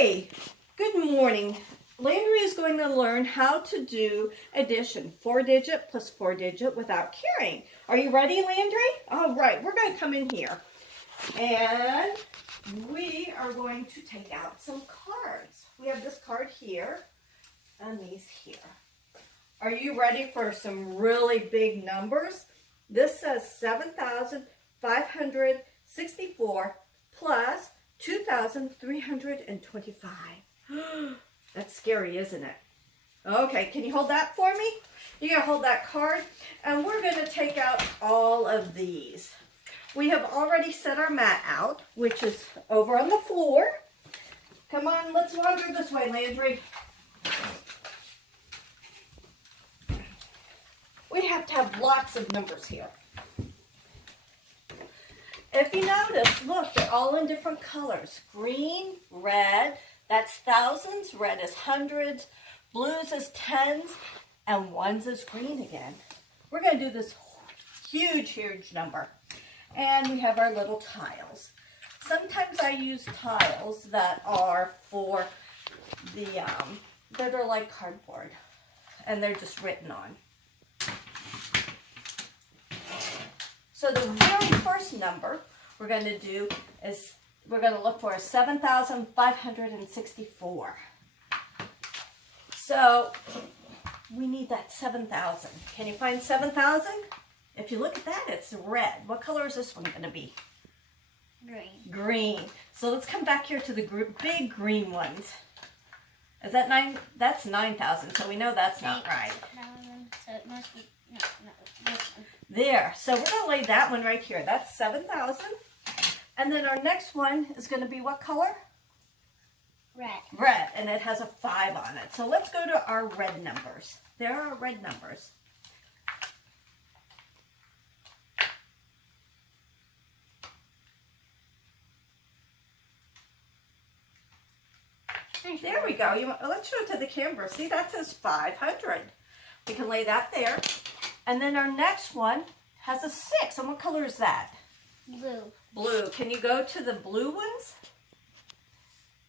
Hi, good morning. Landry is going to learn how to do addition, 4-digit plus 4-digit without carrying. Are you ready, Landry? All right, we're going to come in here and we are going to take out some cards. We have this card here and these here. Are you ready for some really big numbers? This says 7,564 plus 2,325. That's scary, isn't it? Okay, can you hold that for me? You're going to hold that card, and we're going to take out all of these. We have already set our mat out, which is over on the floor. Come on, let's wander this way, Landry. We have to have lots of numbers here. If you notice, look, they're all in different colors. Green, red, that's thousands, red is hundreds, blues is tens, and ones is green again. We're going to do this huge number. And we have our little tiles. Sometimes I use tiles that are for the, that are like cardboard, and they're just written on. So the very first number we're going to do is, we're going to look for 7,564. So we need that 7,000. Can you find 7,000? If you look at that, it's red. What color is this one going to be? Green. Green. So let's come back here to the big green ones. Is that 9? That's 9,000. So we know that's not right. So it must be, no, this one. There. So we're going to lay that one right here. That's 7,000. And then our next one is going to be what color? Red. Red. And it has a 5 on it. So let's go to our red numbers. There are our red numbers. There we go. Let's show it to the camera. See, that says 500. We can lay that there. And then our next one has a 6. And what color is that? Blue. Blue. Can you go to the blue ones?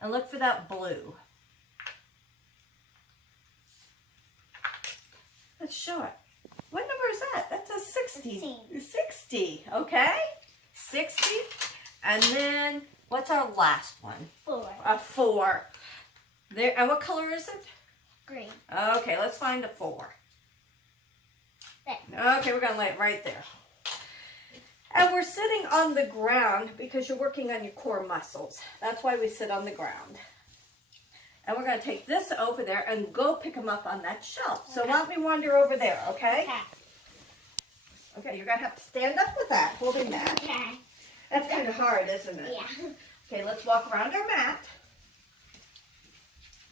And look for that blue. Let's show it. What number is that? That's a 60. 60. Okay. 60. And then, what's our last one? 4. A 4. There. And what color is it? Green. Okay, let's find a 4. There. Okay, we're going to lay it right there. And we're sitting on the ground because you're working on your core muscles. That's why we sit on the ground. And we're going to take this over there and go pick them up on that shelf. So why don't we wander over there, okay? Okay, you're going to have to stand up with that, holding that. Okay. That's kind of hard, isn't it? Yeah. Okay, let's walk around our mat.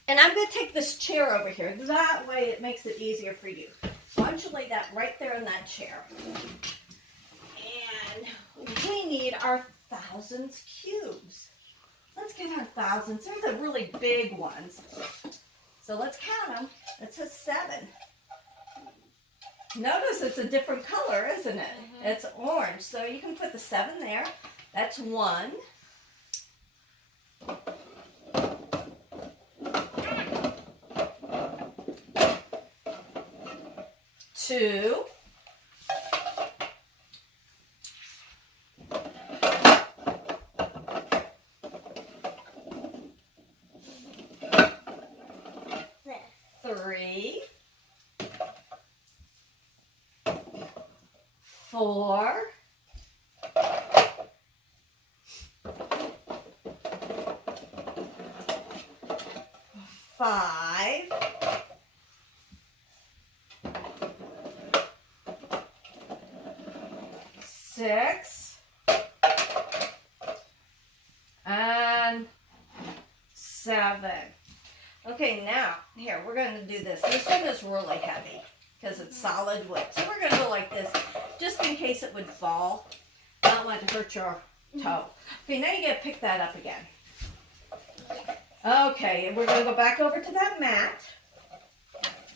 And I'm going to take this chair over here. That way it makes it easier for you. Why don't you lay that right there in that chair? And we need our thousands cubes. Let's get our thousands. They're the really big ones. So let's count them. It says 7. Notice it's a different color, isn't it? Mm-hmm. It's orange. So you can put the 7 there. That's 1. 2. 3. 4. 5. 6. And 7. Okay, now, here, we're going to do this. This one is really heavy because it's solid wood. So we're going to go like this just in case it would fall. I don't want it to hurt your toe. Okay, now you got to pick that up again. Okay, and we're going to go back over to that mat.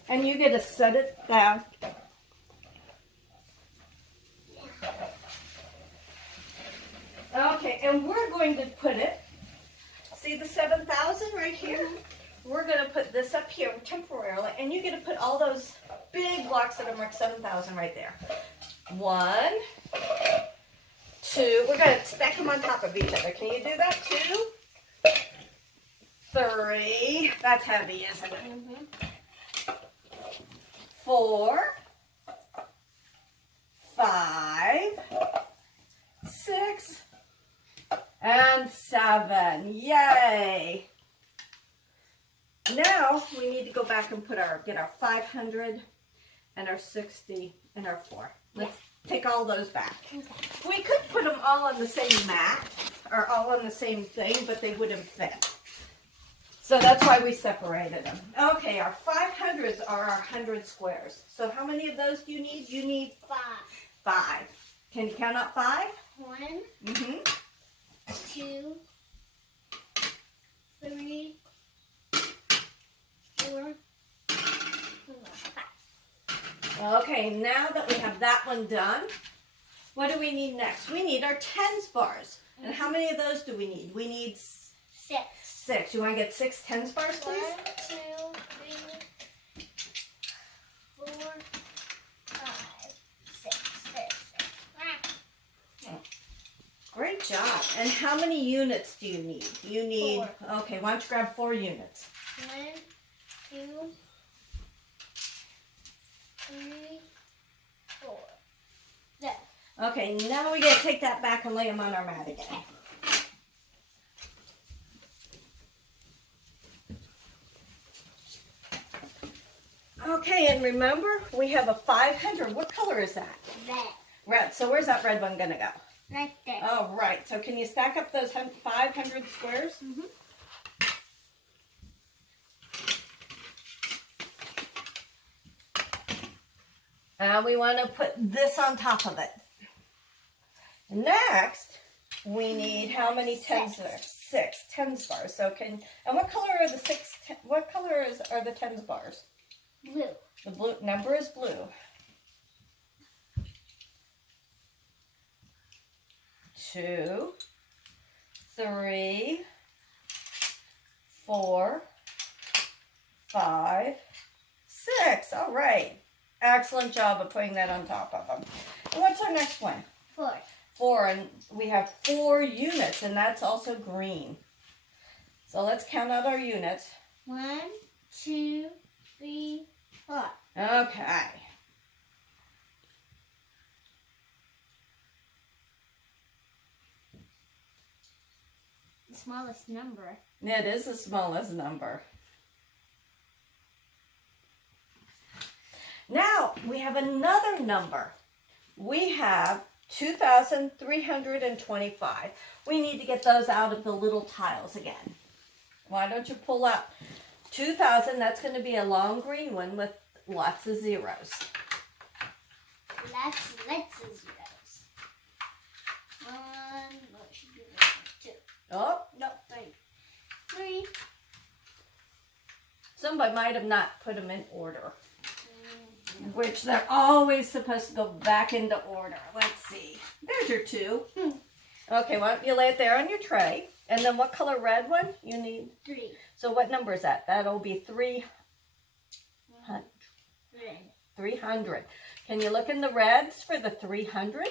And you get to set it down. Okay, and we're going to put it, See the 7,000 right here? We're going to put this up here temporarily, and you're going to put all those big blocks that are marked 7,000 right there. 1, 2. We're going to stack them on top of each other. Can you do that? 2, 3. That's heavy, isn't it? Mm-hmm. 4, 5, 6, and 7. Yay! Now we need to go back and get our 500 and our 60 and our 4. Let's take all those back. Okay. We could put them all on the same mat or all on the same thing, but they wouldn't fit. So that's why we separated them. Okay, our 500s are our 100 squares. So how many of those do you need? You need 5. 5. Can you count out 5? 1, Mm-hmm. 2, 3, 4, 5. Okay, now that we have that one done, what do we need next? We need our tens bars. And how many of those do we need? We need 6. 6. You want to get 6 tens bars, 1, please? 2, 3, 4, 5, 6, 6. Great job. And how many units do you need? You need, 4. okay, why don't you grab 4 units? 1, 2, 3, 4. There. Okay, now we got to take that back and lay them on our mat again. Okay, and remember, we have a 500. What color is that? Red. Red. So where's that red one going to go? Right there. Oh, right. So can you stack up those 500 squares? Mm-hmm. And we want to put this on top of it. Next, we need how many tens there? 6 tens bars. So and what color are the are the tens bars? Blue. The blue number is blue. 2, 3, 4, 5, 6. All right. Excellent job of putting that on top of them. And what's our next one? 4. 4, and we have 4 units, and that's also green. So let's count out our units. 1, 2, 3, 4. Okay. The smallest number. It is the smallest number. Now, we have another number. We have 2,325. We need to get those out of the little tiles again. Why don't you pull up 2,000? That's going to be a long green one with lots of zeros. Lots of zeros. 1, what should be 2? Oh, No, 3. 3. somebody might have not put them in order, which they're always supposed to go back into order. Let's see. There's your 2. Okay, why don't you lay it there on your tray? And then what color red one? You need 3. So what number is that? That'll be 300. 300. Can you look in the reds for the 300?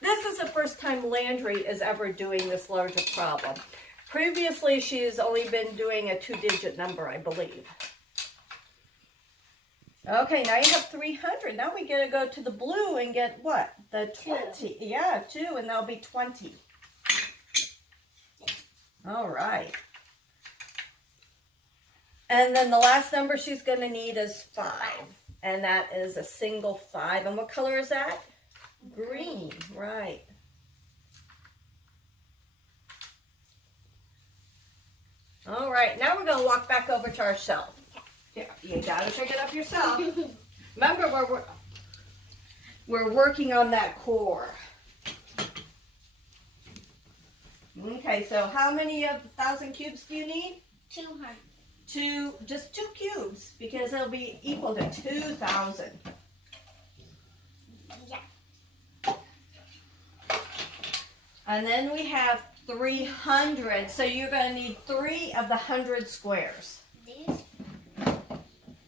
This is the first time Landry is ever doing this larger problem. Previously, she's only been doing a 2-digit number, I believe. Okay, now you have 300. Now we gotta go to the blue and get what? The 20. Yeah, 2, and that'll be 20. All right. And then the last number she's going to need is 5. And that is a single 5. And what color is that? Green. Right. All right. Now we're going to walk back over to our shelf. Here, you got to pick it up yourself. Remember, we're working on that core. Okay, so how many of 1,000 cubes do you need? 200. Just 2 cubes, because it'll be equal to 2,000. Yeah. And then we have 300. So you're going to need 3 of the 100 squares. These.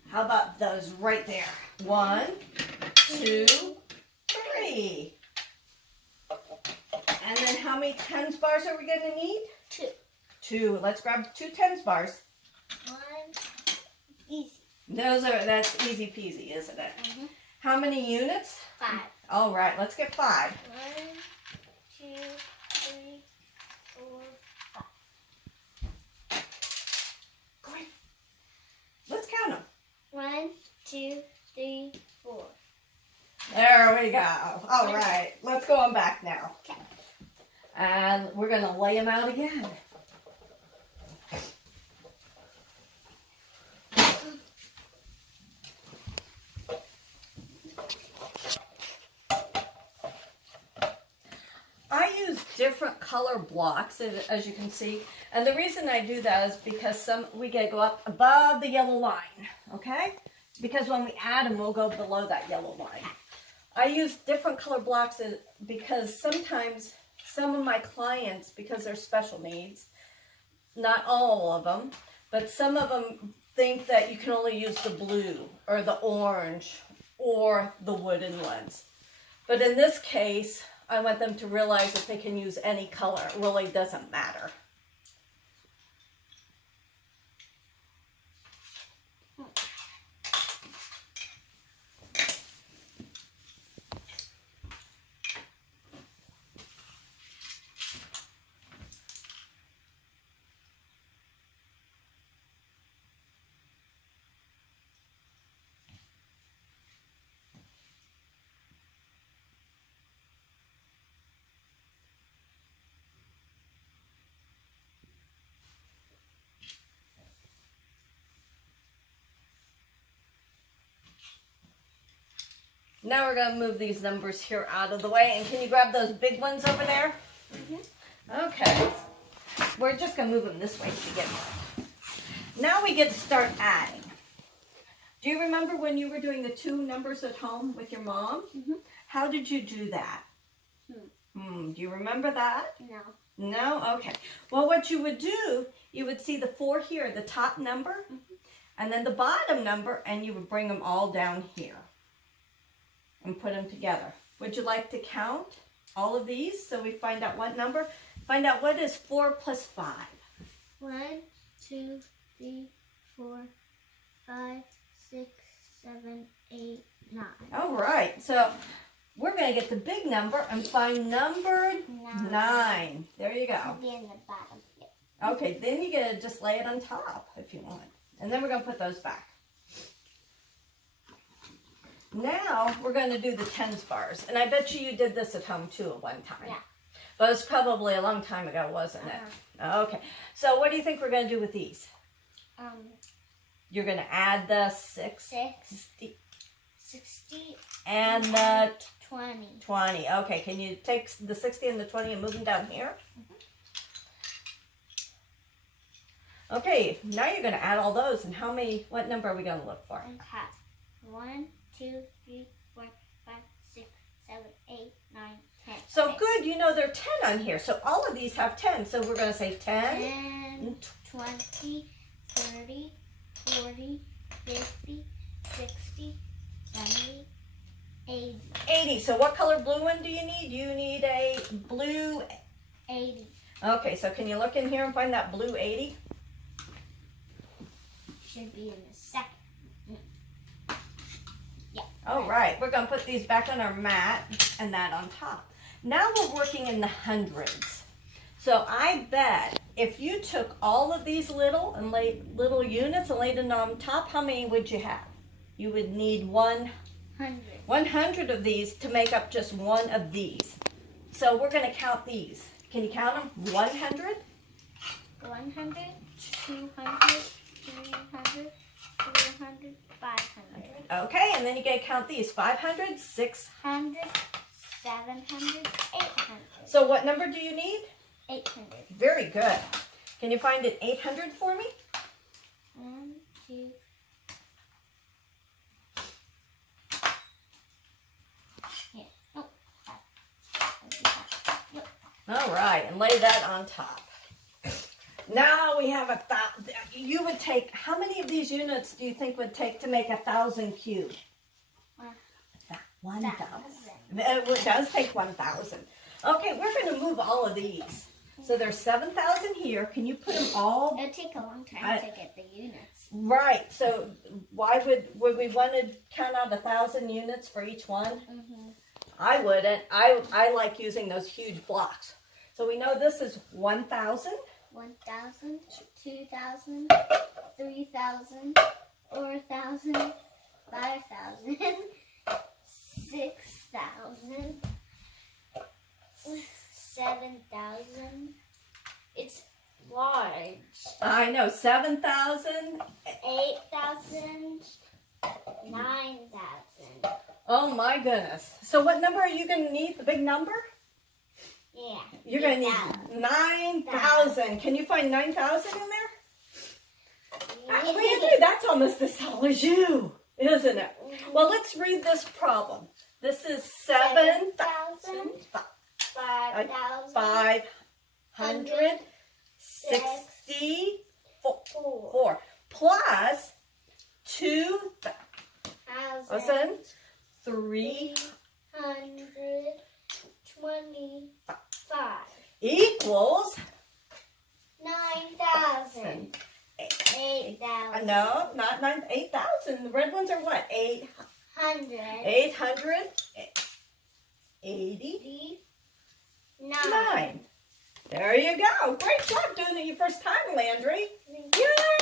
How about those right there? 1, 2, 3. And then how many tens bars are we going to need? 2. 2. Let's grab 2 tens bars. 1. Easy. That's easy peasy, isn't it? Mm-hmm. How many units? 5. All right, let's get 5. 1, 2, 3, 4, 5. Great. Let's count them. 1, 2, 3, 4. There we go. All right, let's go on back now. Okay. And we're going to lay them out again. I use different color blocks, as you can see. And the reason I do that is because we got to go up above the yellow line, okay? Because when we add them, we'll go below that yellow line. I use different color blocks because sometimes some of my clients, because they're special needs, not all of them, but some of them think that you can only use the blue or the orange or the wooden ones. But in this case, I want them to realize that they can use any color. It really doesn't matter. Now we're going to move these numbers here out of the way. And can you grab those big ones over there? Mm-hmm. Okay. We're just going to move them this way to begin with. Now we get to start adding. Do you remember when you were doing the 2 numbers at home with your mom? Mm-hmm. How did you do that? Do you remember that? No. No? Okay. Well, what you would do, you would see the 4 here, the top number, and then the bottom number, and you would bring them all down here and put them together. Would you like to count all of these so we find out what number? Find out what is 4 plus 5. 1, 2, 3, 4, 5, 6, 7, 8, 9. All right. So we're going to get the big number and find number 9. There you go. It'll be in the bottom here. Okay, then you get to just lay it on top if you want. And then we're going to put those back. Now we're going to do the tens bars. And I bet you did this at home too at one time. Yeah. But it was probably a long time ago, wasn't it? Okay. So what do you think we're going to do with these? You're going to add the 60 and the 20. 20. Okay, can you take the 60 and the 20 and move them down here? Okay, now you're going to add all those. And what number are we going to look for? Okay. 1, 2, 3, 4, 5, 6, 7, 8, 9, 10. So good, you know there are 10 on here. So all of these have 10. So we're going to say 10. 10, 20, 30, 40, 50, 60, 70, 80. 80. So what color blue one do you need? You need a blue 80. Okay, so can you look in here and find that blue 80? Should be in the second. Yeah. All right, we're going to put these back on our mat and that on top. Now we're working in the hundreds. So I bet if you took all of these little units and laid them on top, how many would you have? You would need 100 of these to make up just one of these. So we're going to count these. Can you count them? 100? 100, 200, 300, 400, 500. Okay, and then you got to count these. 500, 600. 600, 700, 800. So what number do you need? 800. Very good. Can you find an 800 for me? 1, 2. Here. Oh, yep. All right, and lay that on top. Now we have 1,000. You would take, how many of these units do you think would take to make 1,000 cubed? 1,000. It does take 1,000. Okay, we're going to move all of these. So there's 7,000 here. Can you put them all? It'll take a long time to get the units. Right. So why would we want to count out 1,000 units for each one? Mm-hmm. I wouldn't. I like using those huge blocks. So we know this is 1,000. 1,000, 2,000, 3,000, 4,000, 5,000, 6,000, 7,000. It's large. I know, 7,000. 8,000, 9,000. Oh my goodness. So what number are you going to need? The big number? Yeah. You're going to need 9,000. Can you find 9,000 in there? Landry, that's almost as tall as you, isn't it? Well, let's read this problem. This is 7,000. 564 plus 2,325 equals 9,000. 8,000. No, not 8,000. The red ones are what? 800. 889. 9. There you go. Great job doing it your first time, Landry. Thank you. Yay!